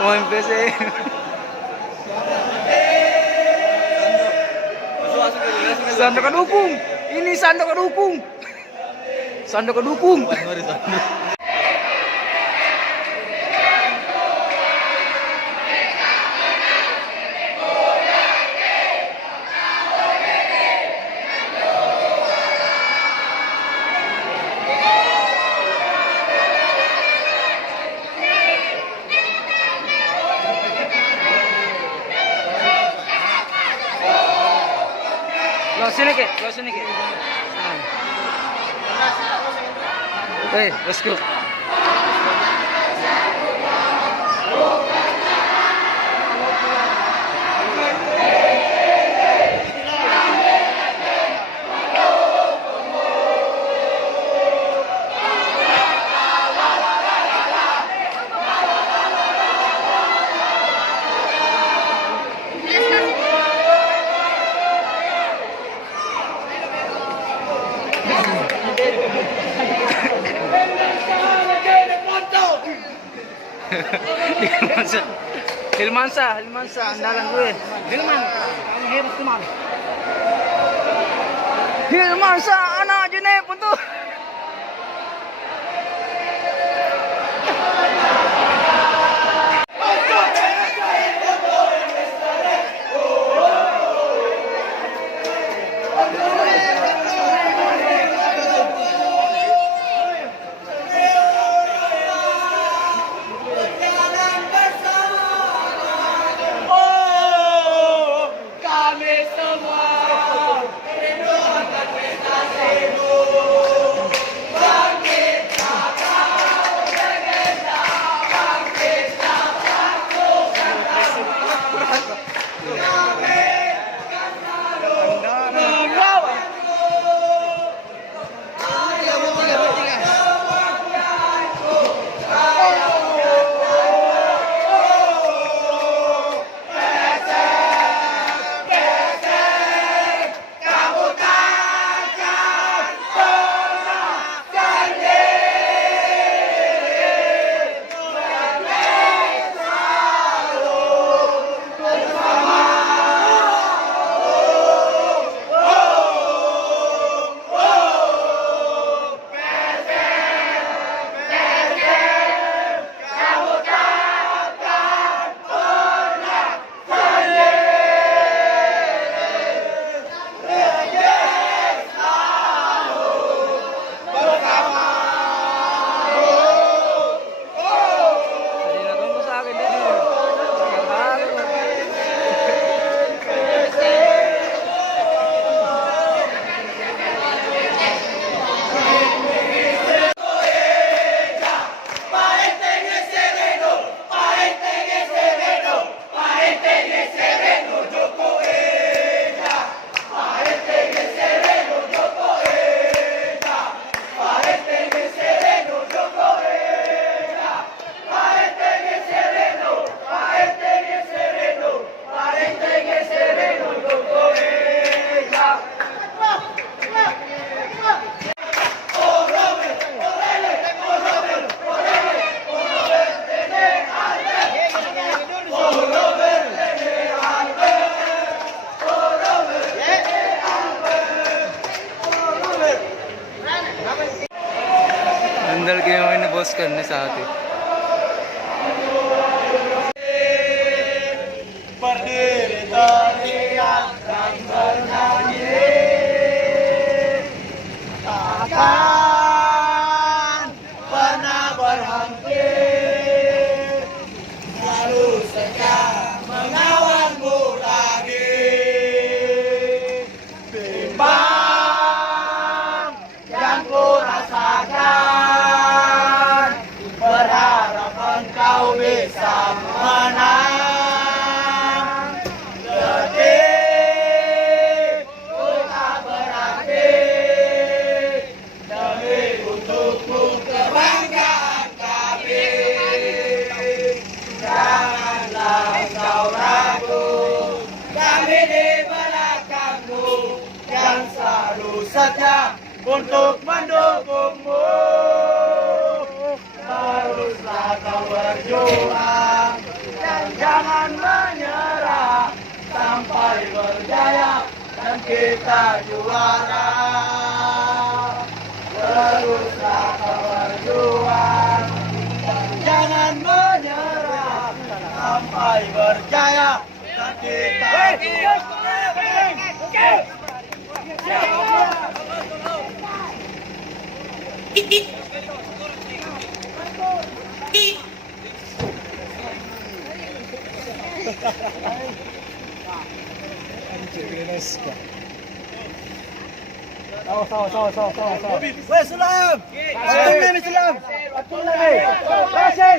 Oh, MPC. Sando kedukung. Ini sando kedukung. Sando kedukung. Sini ke, sini ke. Hey, let's go. Hilmansa, andalan gue. Hilman, kamu hebat teman. Hilmansa, anak Jenep untuk. Andal ginawa ni boss kan ni sa atin. Berdiri teriak dan bernyanyi, takkan pernah berhenti, selalu setia mengawalmu lagi. Bimbang yang ku rasakan, berharap engkau bisa menang. Setia untuk mendukungmu, haruslah kau berjuang jangan menyerah sampai berjaya dan kita juara. Teruslah kau berjuang, jangan menyerah sampai berjaya dan kita Weh, Sulam! Atung na, Miss Sulam! Atung na, eh! Kasih!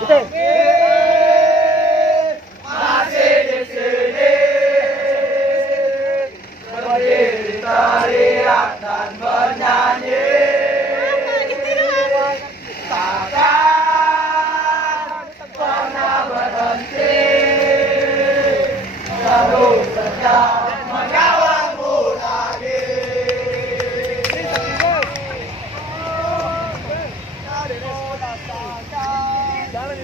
Betul! masih di sini berdiri teriak dan bernyanyi. Takkan pernah berhenti, terus saja mengawalmu lagi. Jalan,